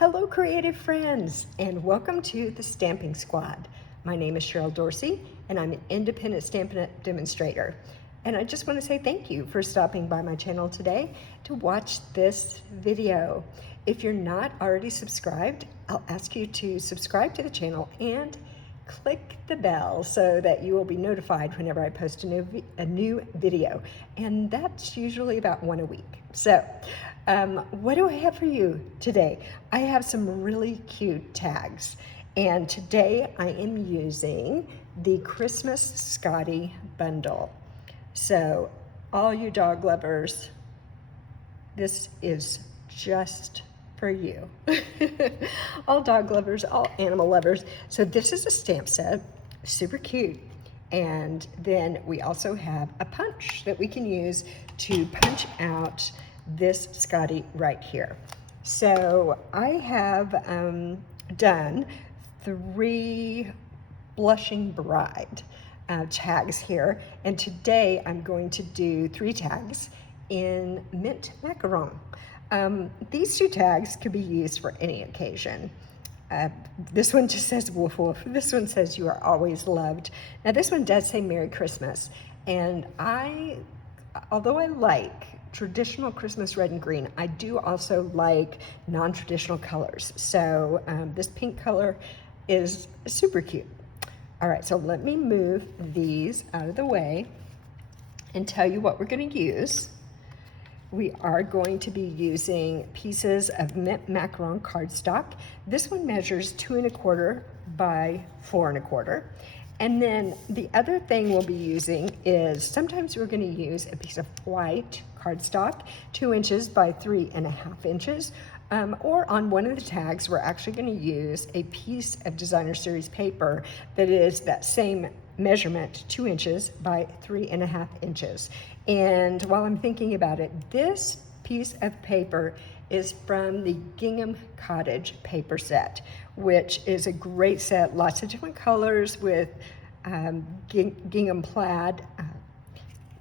Hello creative friends, and welcome to the Stamping Squad. My name is Cheryl Dorsey and I'm an independent Stampin' demonstrator. And I just want to say thank you for stopping by my channel today to watch this video. If you're not already subscribed, I'll ask you to subscribe to the channel and click the bell so that you will be notified whenever I post a new video. And that's usually about one a week. So what do I have for you today? I have some really cute tags. And today I am using the Christmas Scottie bundle. So all you dog lovers, this is just for you. All dog lovers, all animal lovers. So this is a stamp set, super cute. And then we also have a punch that we can use to punch out this Scottie right here. So I have done 3 Blushing Bride tags here. And today I'm going to do 3 tags in mint macaron. These 2 tags could be used for any occasion. This one just says woof woof. This one says you are always loved. Now this one does say Merry Christmas. And although I like traditional Christmas red and green, I do also like non-traditional colors. So this pink color is super cute. All right, so let me move these out of the way and tell you what we're going to use. We are going to be using pieces of mint macaron cardstock. This one measures 2 1/4 by 4 1/4. And then the other thing we'll be using is sometimes we're going to use a piece of white cardstock, 2 inches by 3 1/2 inches. Or on one of the tags, we're actually going to use a piece of designer series paper that is that same measurement, 2 inches by 3 1/2 inches. And while I'm thinking about it, this piece of paper is from the Gingham Cottage paper set, which is a great set, lots of different colors with gingham plaid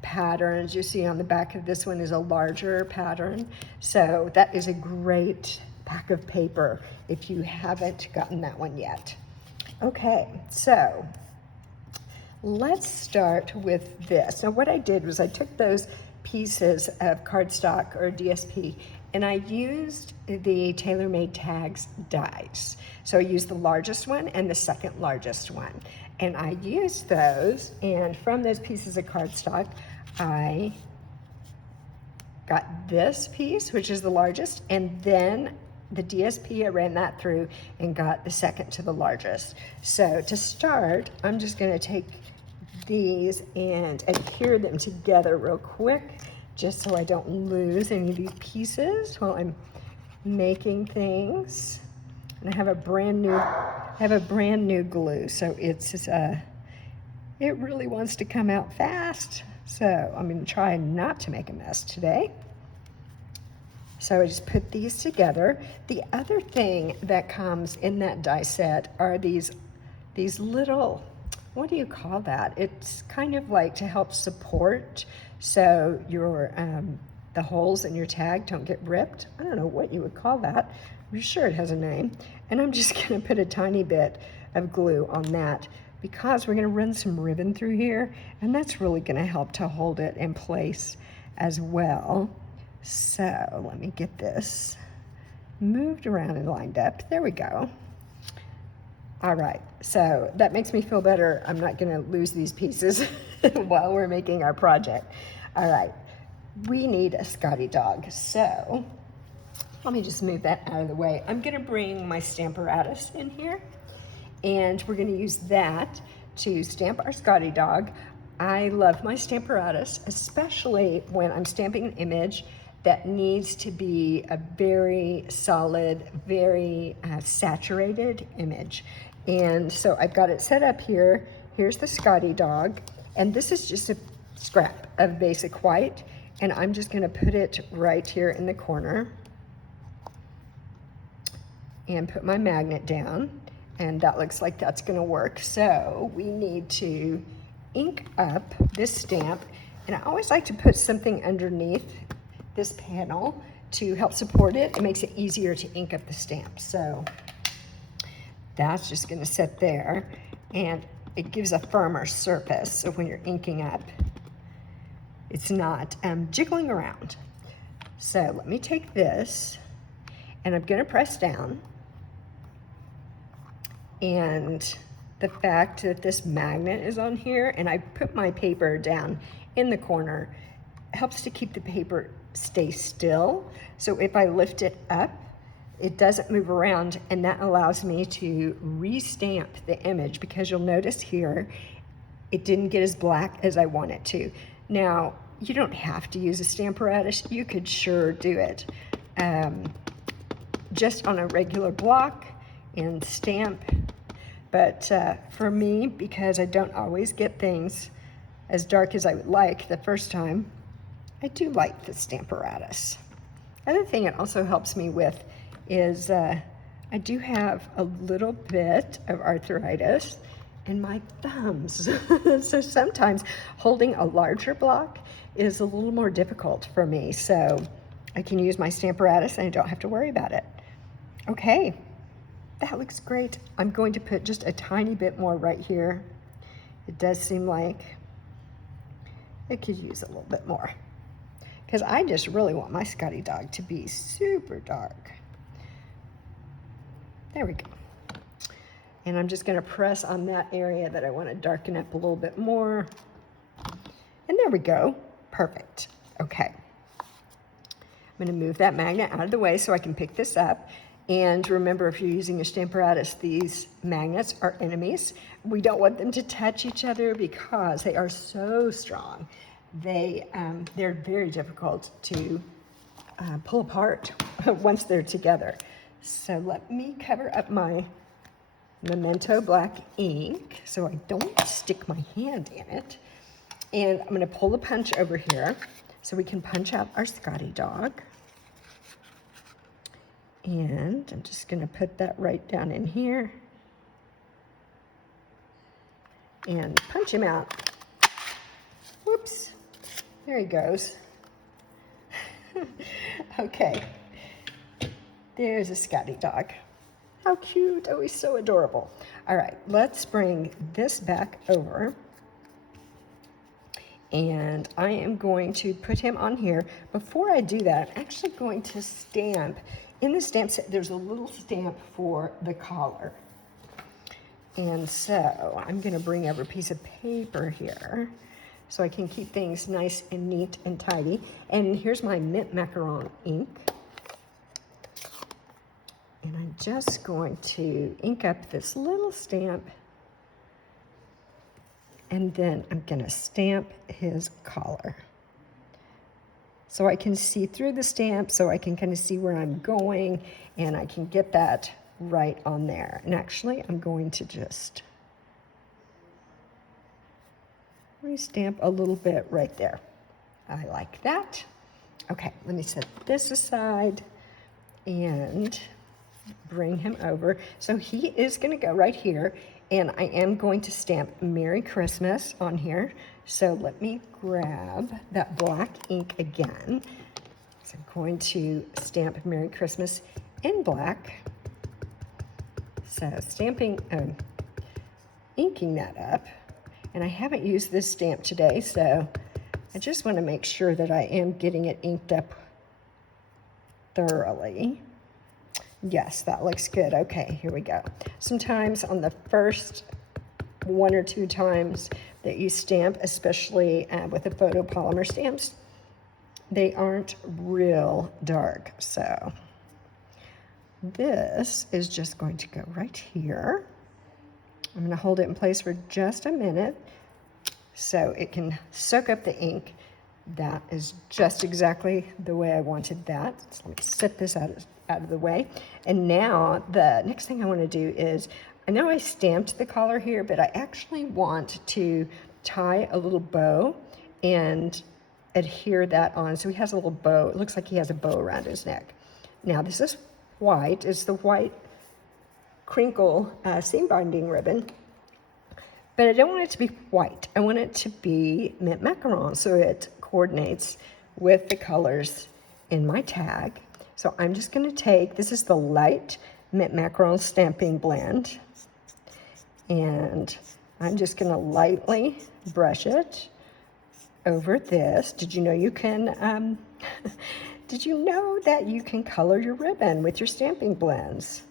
patterns. You see on the back of this one is a larger pattern. So that is a great pack of paper if you haven't gotten that one yet. Okay, so let's start with this. Now what I did was I took those pieces of cardstock or DSP and I used the TaylorMade Tags dies. So I used the largest one and the second largest one. And I used those, and from those pieces of cardstock, I got this piece, which is the largest, and then the DSP, I ran that through and got the second to the largest. So to start, I'm just gonna take these and adhere them together real quick, just so I don't lose any of these pieces while I'm making things. And I have a brand new glue, so it really wants to come out fast. So I'm going to try not to make a mess today. So I just put these together. The other thing that comes in that die set are these little, what do you call that? It's kind of like to help support so your the holes in your tag don't get ripped. I don't know what you would call that. I'm sure it has a name. And I'm just gonna put a tiny bit of glue on that because we're gonna run some ribbon through here, and that's really gonna help to hold it in place as well. So let me get this moved around and lined up. There we go. All right, so that makes me feel better. I'm not gonna lose these pieces while we're making our project. All right, we need a Scottie dog. So let me just move that out of the way. I'm gonna bring my Stamparatus in here, and we're gonna use that to stamp our Scottie dog. I love my Stamparatus, especially when I'm stamping an image that needs to be a very solid, very saturated image. And so I've got it set up here. Here's the Scottie dog, and this is just a scrap of basic white, and I'm just gonna put it right here in the corner and put my magnet down, and that looks like that's gonna work. So we need to ink up this stamp, and I always like to put something underneath this panel to help support it. It makes it easier to ink up the stamp. So that's just going to sit there, and it gives a firmer surface. So when you're inking up, it's not jiggling around. So let me take this, and I'm going to press down. And the fact that this magnet is on here, and I put my paper down in the corner, helps to keep the paper stay still. So if I lift it up, it doesn't move around, and that allows me to restamp the image, because you'll notice here it didn't get as black as I want it to. Now, you don't have to use a stamparatus. You could sure do it just on a regular block and stamp. But for me, because I don't always get things as dark as I would like the first time, I do like the stamparatus. Other thing it also helps me with is I do have a little bit of arthritis in my thumbs. So sometimes holding a larger block is a little more difficult for me. So I can use my stamparatus and I don't have to worry about it. Okay, that looks great. I'm going to put just a tiny bit more right here. It does seem like it could use a little bit more, because I just really want my Scotty dog to be super dark. There we go. And I'm just gonna press on that area that I want to darken up a little bit more. And there we go, perfect. Okay, I'm gonna move that magnet out of the way so I can pick this up. And remember, if you're using a stamparatus, these magnets are enemies. We don't want them to touch each other because they are so strong. They're very difficult to pull apart once they're together. So let me cover up my Memento black ink so I don't stick my hand in it. And I'm going to pull the punch over here so we can punch out our Scotty dog. And I'm just going to put that right down in here and punch him out. Whoops. There he goes. Okay. There's a Scotty dog. How cute. Oh, he's so adorable. All right, let's bring this back over. And I am going to put him on here. Before I do that, I'm actually going to stamp. In the stamp set, there's a little stamp for the collar. And so I'm going to bring over a piece of paper here so I can keep things nice and neat and tidy. And here's my mint macaron ink. And I'm just going to ink up this little stamp. And then I'm going to stamp his collar. So I can see through the stamp, so I can kind of see where I'm going, and I can get that right on there. And actually, I'm going to just re-stamp a little bit right there. I like that. Okay, let me set this aside and bring him over. So he is going to go right here, and I am going to stamp Merry Christmas on here. So let me grab that black ink again. So I'm going to stamp Merry Christmas in black. So inking that up. And I haven't used this stamp today, so I just want to make sure that I am getting it inked up thoroughly. Yes, that looks good. Okay, here we go. Sometimes on the first 1 or 2 times that you stamp, especially with the photopolymer stamps, they aren't real dark. So this is just going to go right here. I'm going to hold it in place for just a minute so it can soak up the ink. That is just exactly the way I wanted that. So let me set this out of the way. And now the next thing I want to do is, I know I stamped the collar here, but I actually want to tie a little bow and adhere that on. So he has a little bow. It looks like he has a bow around his neck. Now this is white. It's the white crinkle seam binding ribbon. But I don't want it to be white. I want it to be mint macaron so it coordinates with the colors in my tag. So I'm just going to take, this is the light Macaron stamping blend, and I'm just going to lightly brush it over this. Did you know you can, did you know that you can color your ribbon with your stamping blends?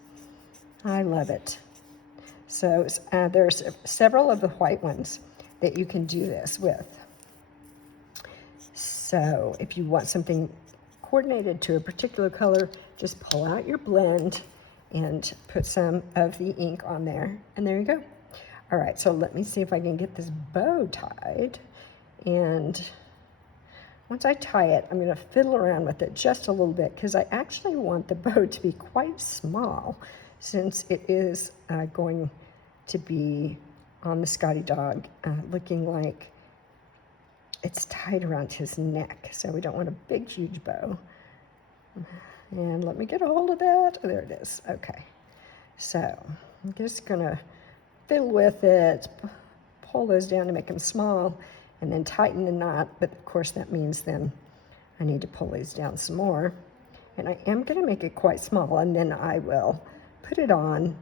I love it. So there's several of the white ones that you can do this with. So if you want something coordinated to a particular color, just pull out your blend and put some of the ink on there, and there you go. All right, so let me see if I can get this bow tied, and once I tie it, I'm going to fiddle around with it just a little bit, because I actually want the bow to be quite small, since it is going to be on the Scottie dog, looking like it's tied around his neck, so we don't want a big, huge bow. And let me get a hold of that. Oh, there it is. Okay. So I'm just going to fiddle with it, pull those down to make them small, and then tighten the knot. But of course, that means then I need to pull these down some more. And I am going to make it quite small, and then I will put it on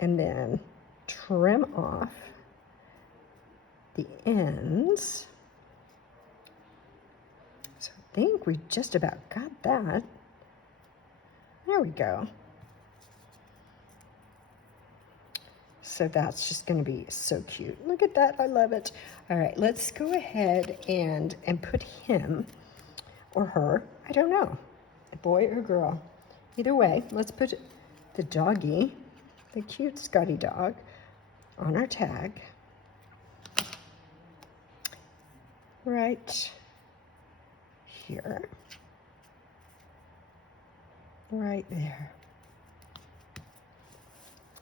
and then trim off the ends. So I think we just about got that. There we go. So that's just going to be so cute. Look at that. I love it. All right, let's go ahead and put him or her, I don't know, a boy or girl. Either way, let's put the doggy, the cute Scottie dog, on our tag. Right here. Right there.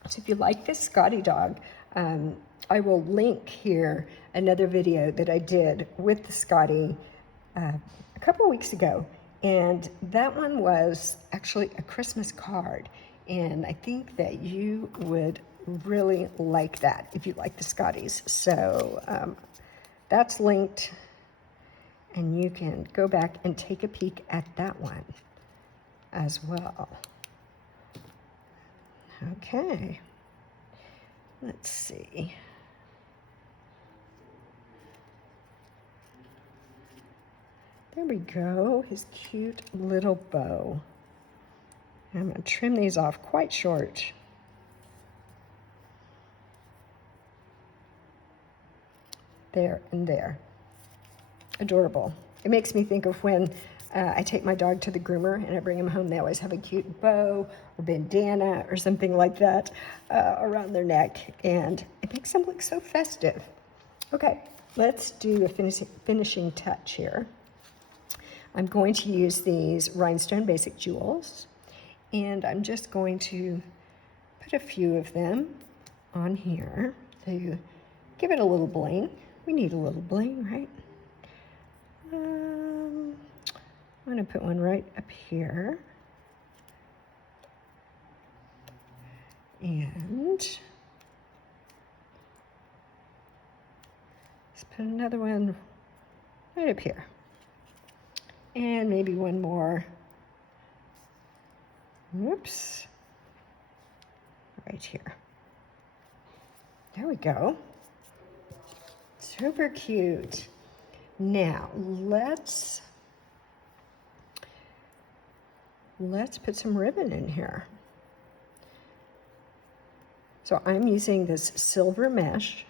So if you like this Scottie dog, I will link here another video that I did with the Scottie a couple of weeks ago. And that one was actually a Christmas card. And I think that you would really like that if you like the Scotties. So that's linked, and you can go back and take a peek at that one as well. Okay, let's see. There we go, his cute little bow. I'm going to trim these off quite short. There and there. Adorable. It makes me think of when I take my dog to the groomer and I bring him home. They always have a cute bow or bandana or something like that around their neck, and it makes them look so festive. Okay, let's do a finishing touch here. I'm going to use these Rhinestone Basic Jewels, and I'm just going to put a few of them on here to give it a little bling. We need a little bling, right? I'm going to put one right up here. And let's put another one right up here. And maybe one more. Whoops. Right here. There we go. Super cute. Now, let's put some ribbon in here. So I'm using this silver mesh.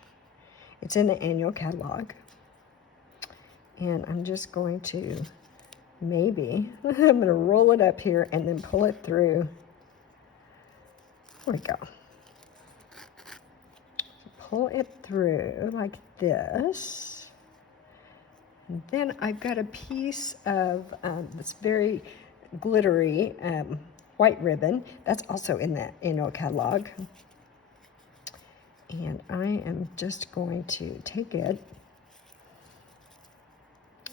It's in the annual catalog. And I'm just going to maybe, I'm going to roll it up here and then pull it through. There we go. Pull it through like this. And then I've got a piece of this very glittery white ribbon. That's also in the annual catalog. And I am just going to take it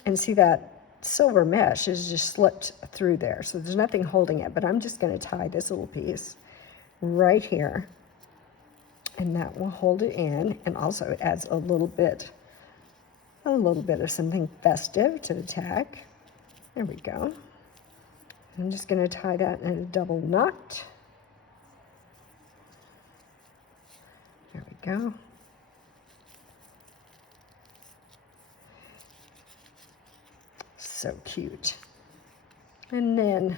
and see that silver mesh is just slipped through there. So there's nothing holding it, but I'm just going to tie this little piece right here. And that will hold it in, and also it adds a little bit of something festive to the tag. There we go. I'm just going to tie that in a double knot. There we go. So cute. And then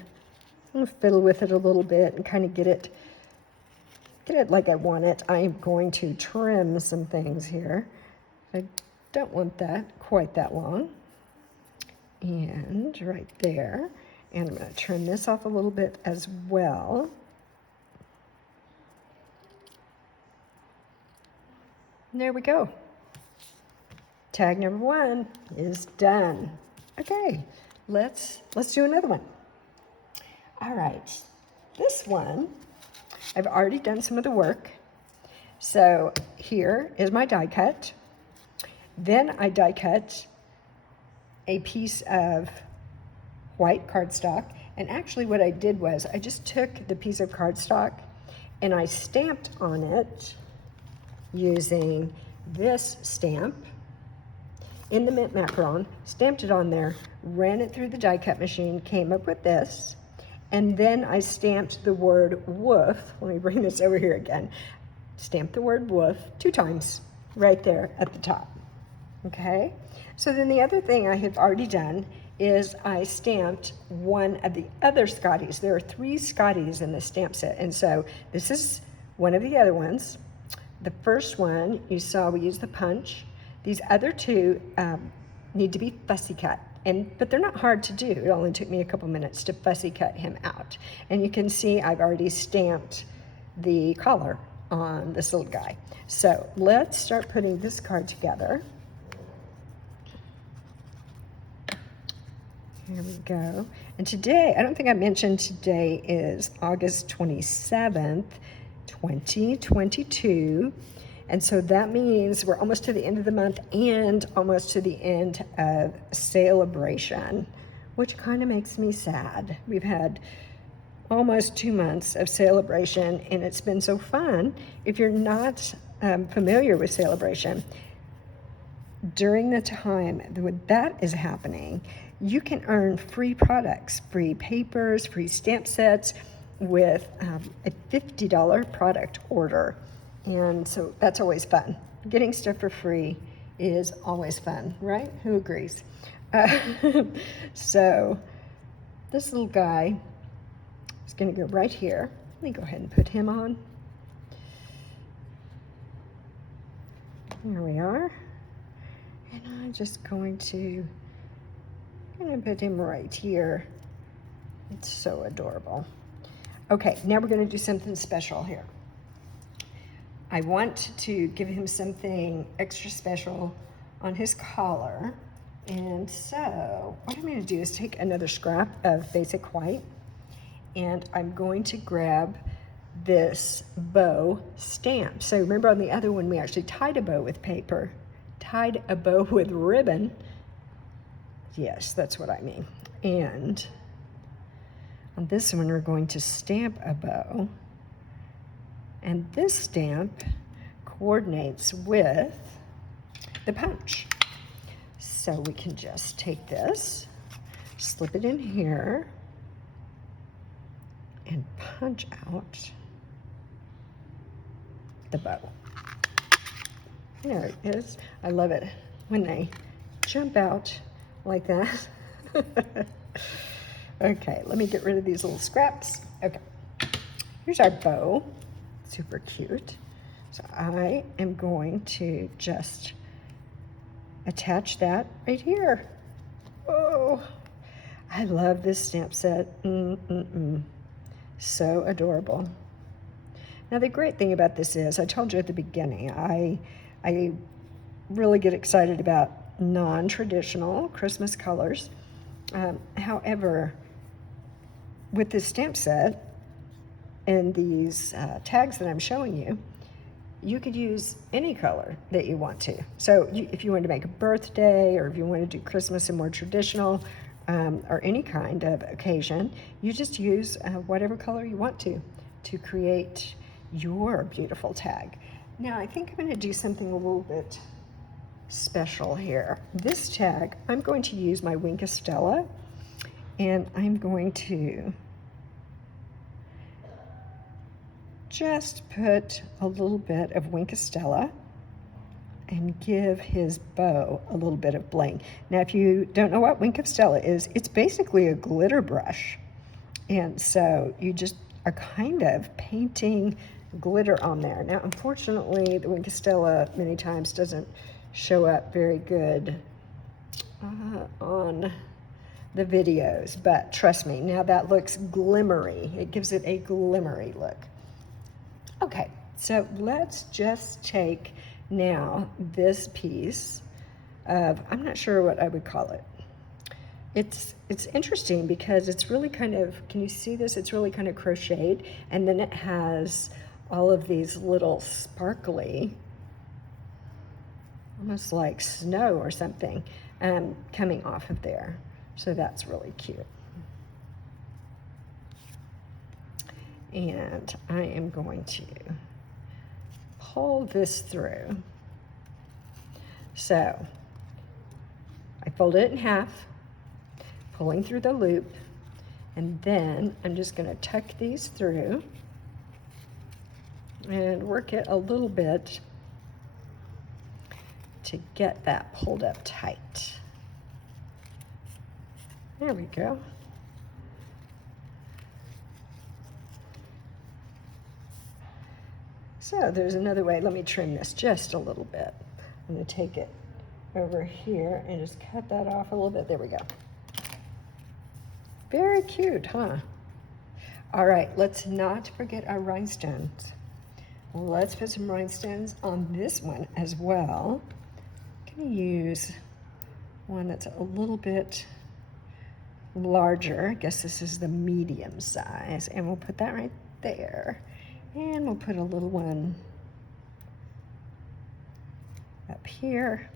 I'm going to fiddle with it a little bit and kind of get it like I want it. I'm going to trim some things here. I don't want that quite that long. And right there. And I'm going to trim this off a little bit as well. And there we go. Tag number 1 is done. Okay, let's do another one. All right, this one, I've already done some of the work. So here is my die cut. Then I die cut a piece of white cardstock. And actually what I did was I just took the piece of cardstock and I stamped on it using this stamp in the mint macaron, stamped it on there, ran it through the die cut machine, came up with this, and then I stamped the word woof. Let me bring this over here again. Stamped the word woof 2 times right there at the top. Okay, so then the other thing I have already done is I stamped one of the other Scotties. There are 3 Scotties in this stamp set, and so this is one of the other ones. The first one you saw we used the punch. These other 2 need to be fussy cut, but they're not hard to do. It only took me a couple minutes to fussy cut him out. And you can see I've already stamped the collar on this little guy. So let's start putting this card together. Here we go. And today, I don't think I mentioned today is August 27th, 2022. And so that means we're almost to the end of the month and almost to the end of SALE-a-bration, which kind of makes me sad. We've had almost 2 months of SALE-a-bration, and it's been so fun. If you're not familiar with SALE-a-bration, during the time when that is happening, you can earn free products, free papers, free stamp sets with a $50 product order. And so that's always fun. Getting stuff for free is always fun, right? Who agrees? So this little guy is going to go right here. Let me go ahead and put him on. There we are. And I'm just going to put him right here. It's so adorable. Okay, now we're going to do something special here. I want to give him something extra special on his collar. And so what I'm going to do is take another scrap of basic white, and I'm going to grab this bow stamp. So remember on the other one, we actually tied a bow with paper, tied a bow with ribbon. Yes, that's what I mean. And on this one, we're going to stamp a bow. And this stamp coordinates with the punch. So we can just take this, slip it in here, and punch out the bow. There it is. I love it when they jump out like that. Okay, let me get rid of these little scraps. Okay, here's our bow. Super cute. So I am going to just attach that right here. Oh, I love this stamp set. So adorable. Now the great thing about this is, I told you at the beginning, I really get excited about non-traditional Christmas colors. However, with this stamp set and these tags that I'm showing you, you could use any color that you want to. So if you want to make a birthday, or if you want to do Christmas and more traditional, or any kind of occasion, you just use whatever color you want to create your beautiful tag. Now I think I'm going to do something a little bit special here. This tag, I'm going to use my Wink of Stella, And I'm going to just put a little bit of Winkostella and give his bow a little bit of bling. Now, if you don't know what Winkostella is, it's basically a glitter brush. And so you just are kind of painting glitter on there. Now, unfortunately, the Winkostella many times doesn't show up very good on the videos, but trust me, now that looks glimmery. It gives it a glimmery look. Okay, so let's just take now this piece of, I'm not sure what I would call it. It's interesting because it's really kind of, can you see this? It's really kind of crocheted, and then it has all of these little sparkly, almost like snow or something, coming off of there. So that's really cute. And I am going to pull this through. So I fold it in half, pulling through the loop, and then I'm just going to tuck these through and work it a little bit to get that pulled up tight. There we go. So there's another way. Let me trim this just a little bit. I'm going to take it over here and just cut that off a little bit. There we go. Very cute, huh? All right, let's not forget our rhinestones. Let's put some rhinestones on this one as well. I'm going to use one that's a little bit larger. I guess this is the medium size, and we'll put that right there. And we'll put a little one up here.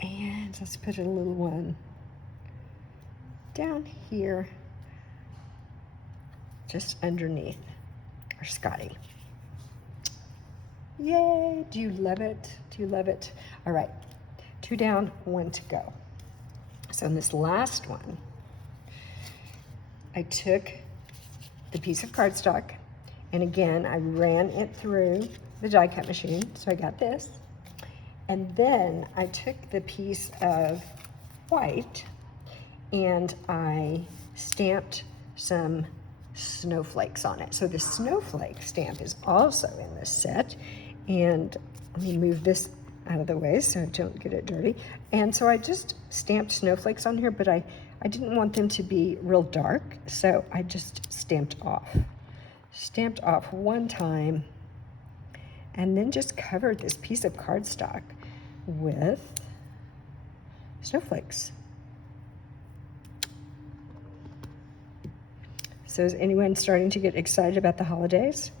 And let's put a little one down here, just underneath our Scotty. Yay, do you love it? Do you love it? All right, 2 down, 1 to go. So in this last one, I took the piece of cardstock, and again, I ran it through the die cut machine, so I got this. And then I took the piece of white and I stamped some snowflakes on it. So the snowflake stamp is also in this set. And let me move this out of the way so I don't get it dirty. And so I just stamped snowflakes on here, but I didn't want them to be real dark, so I just stamped off. Stamped off one time, and then just covered this piece of cardstock with snowflakes. So is anyone starting to get excited about the holidays?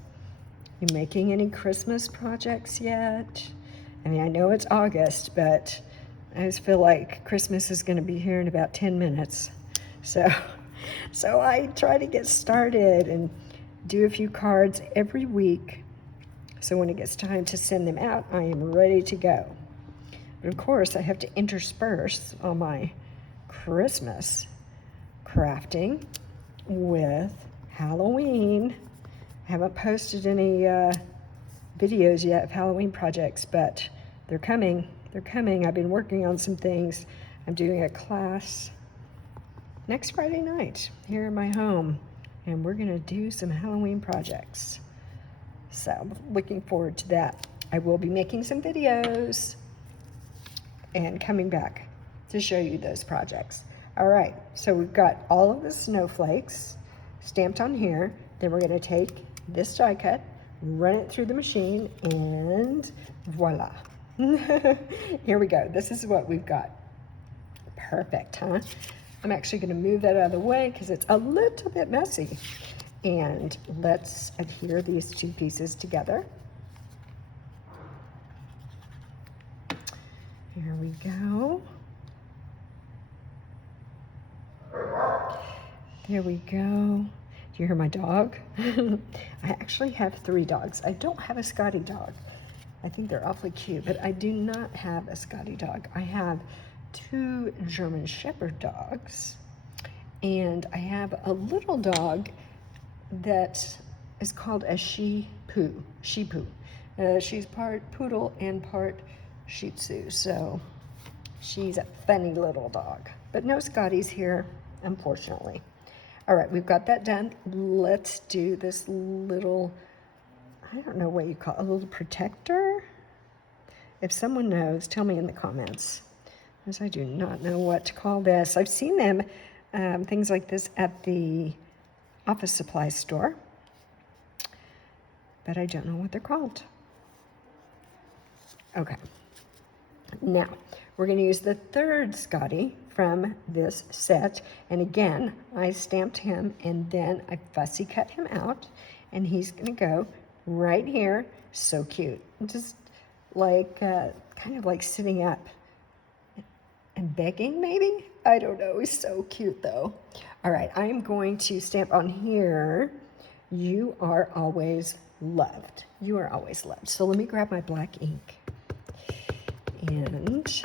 You making any Christmas projects yet? I mean, I know it's August, but I just feel like Christmas is going to be here in about 10 minutes. So I try to get started and do a few cards every week. So when it gets time to send them out, I am ready to go. But of course, I have to intersperse all my Christmas crafting with Halloween. I haven't posted any videos yet of Halloween projects, but they're coming. They're coming. I've been working on some things. I'm doing a class next Friday night here in my home, and we're going to do some Halloween projects. So I'm looking forward to that. I will be making some videos and coming back to show you those projects. All right, so we've got all of the snowflakes stamped on here. Then we're going to take this die cut, run it through the machine, and voila. Here we go. This is what we've got. Perfect, huh? I'm actually going to move that out of the way because it's a little bit messy. And let's adhere these two pieces together. Here we go. There we go. Do you hear my dog? I actually have 3 dogs. I don't have a Scottie dog. I think they're awfully cute, but I do not have a Scottie dog. I have 2 German Shepherd dogs, and I have a little dog that is called a Shih-Poo. She's part poodle and part Shih Tzu, so she's a funny little dog. But no Scotties here, unfortunately. All right, we've got that done. Let's do this little, I don't know what you call it, a little protector? If someone knows, tell me in the comments, because I do not know what to call this. I've seen them, things like this at the office supply store, but I don't know what they're called. Okay, now we're going to use the 3rd Scottie from this set, and again I stamped him and then I fussy cut him out, and he's going to go right here. So cute, just like kind of like sitting up and begging, maybe, I don't know. He's so cute though. All right, I'm going to stamp on here, "You are always loved." You are always loved. So let me grab my black ink and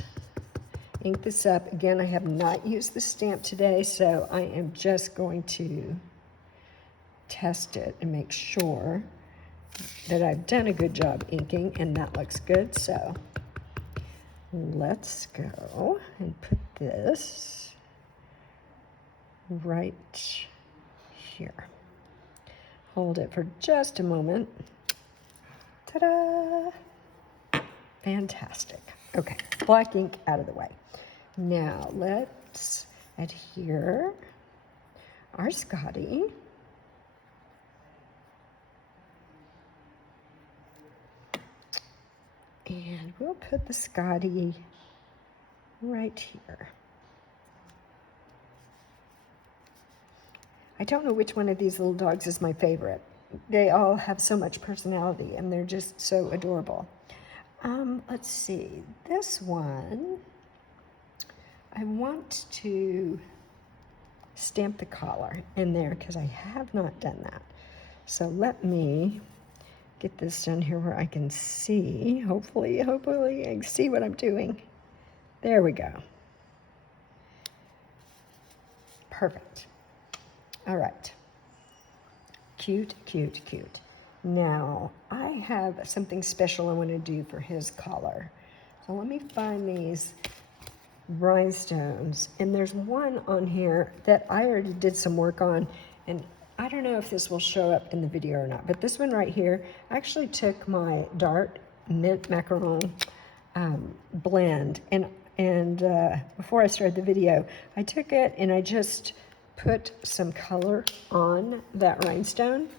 ink this up. Again, I have not used the stamp today, so I am just going to test it and make sure that I've done a good job inking, and that looks good. So let's go and put this right here. Hold it for just a moment. Ta-da! Fantastic. Okay, black ink out of the way. Now let's adhere our Scottie. And we'll put the Scottie right here. I don't know which one of these little dogs is my favorite. They all have so much personality and they're just so adorable. Let's see, this one, I want to stamp the collar in there because I have not done that. So let me get this done here where I can see, hopefully I can see what I'm doing. There we go. Perfect. All right. Cute, cute, cute. Now, I have something special I want to do for his collar. So let me find these rhinestones. And there's one on here that I already did some work on, and I don't know if this will show up in the video or not, but this one right here, I actually took my dark mint macaron blend, and before I started the video, I took it and I just put some color on that rhinestone.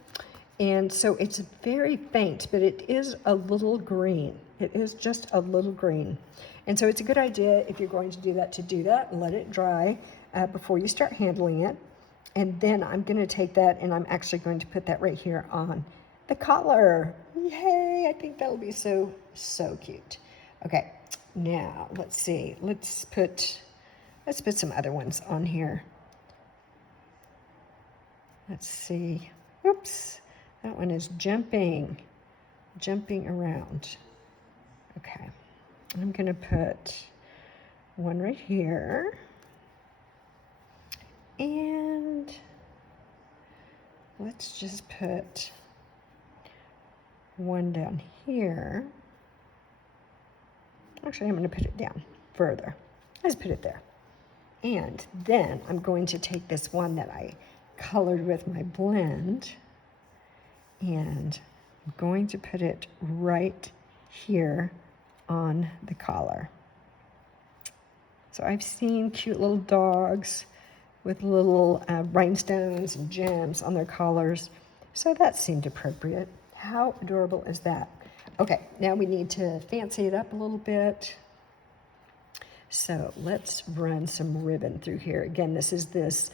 And so it's very faint, but it is a little green. It is just a little green. And so it's a good idea, if you're going to do that, let it dry before you start handling it. And then I'm going to take that and I'm actually going to put that right here on the collar. Yay, I think that'll be so, so cute. Okay, now let's see. Let's put some other ones on here. Let's see. Oops. That one is jumping around. Okay, I'm gonna put one right here, and let's just put one down here. Actually, I'm gonna put it down further. Let's put it there. And then I'm going to take this one that I colored with my blend, and I'm going to put it right here on the collar. So I've seen cute little dogs with little rhinestones and gems on their collars, so that seemed appropriate. How adorable is that? Okay, now we need to fancy it up a little bit. So let's run some ribbon through here. Again, this is this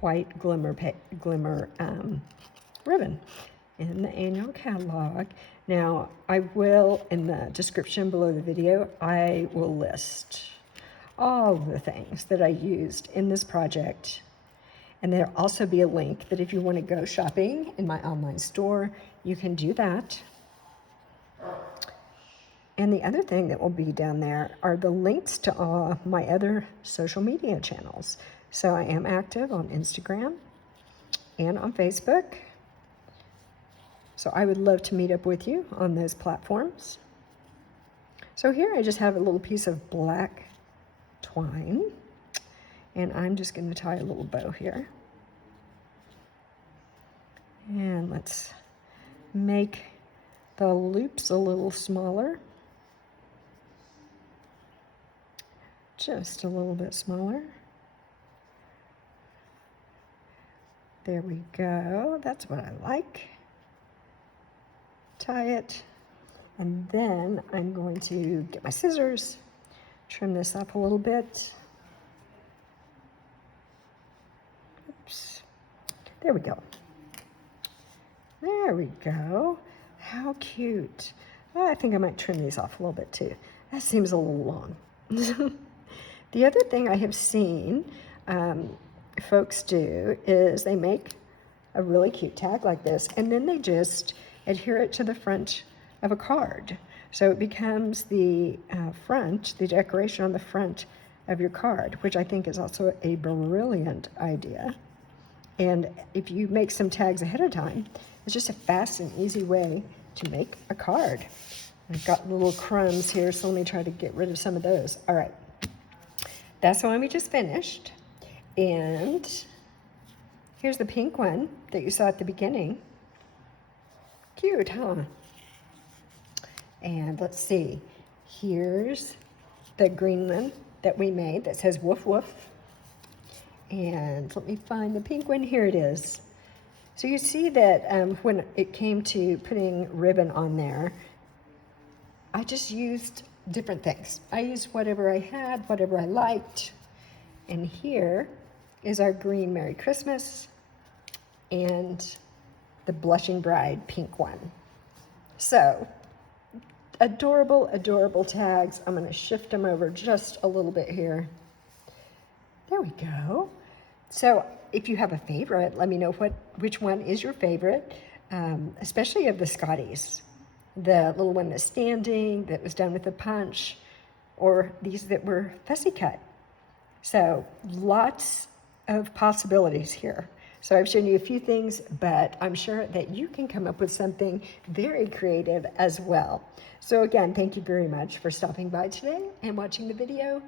white glimmer ribbon in the annual catalog. Now, I will, in the description below the video, I will list all the things that I used in this project. And there'll also be a link that if you want to go shopping in my online store, you can do that. And the other thing that will be down there are the links to all my other social media channels. So I am active on Instagram and on Facebook. So I would love to meet up with you on those platforms. So here I just have a little piece of black twine, and I'm just going to tie a little bow here. And let's make the loops a little smaller. Just a little bit smaller. There we go. That's what I like. Tie it. And then I'm going to get my scissors, trim this up a little bit. Oops. There we go. There we go. How cute. Oh, I think I might trim these off a little bit too. That seems a little long. The other thing I have seen folks do is they make a really cute tag like this, and then they just adhere it to the front of a card. So it becomes the front, the decoration on the front of your card, which I think is also a brilliant idea. And if you make some tags ahead of time, it's just a fast and easy way to make a card. I've got little crumbs here, so let me try to get rid of some of those. All right, that's the one we just finished. And here's the pink one that you saw at the beginning. Cute, huh? And let's see, here's the green one that we made that says woof woof. And let me find the pink one. Here it is. So you see that when it came to putting ribbon on there, I just used different things. I used whatever I had, whatever I liked. And here is our green Merry Christmas and the Blushing Bride pink one. So adorable, adorable tags. I'm going to shift them over just a little bit here. There we go. So if you have a favorite, let me know which one is your favorite, especially of the Scotties. The little one that's standing, that was done with a punch, or these that were fussy cut. So lots of possibilities here. So I've shown you a few things, but I'm sure that you can come up with something very creative as well. So again, thank you very much for stopping by today and watching the video.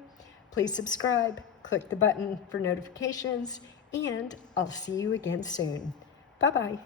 Please subscribe, click the button for notifications, and I'll see you again soon. Bye-bye.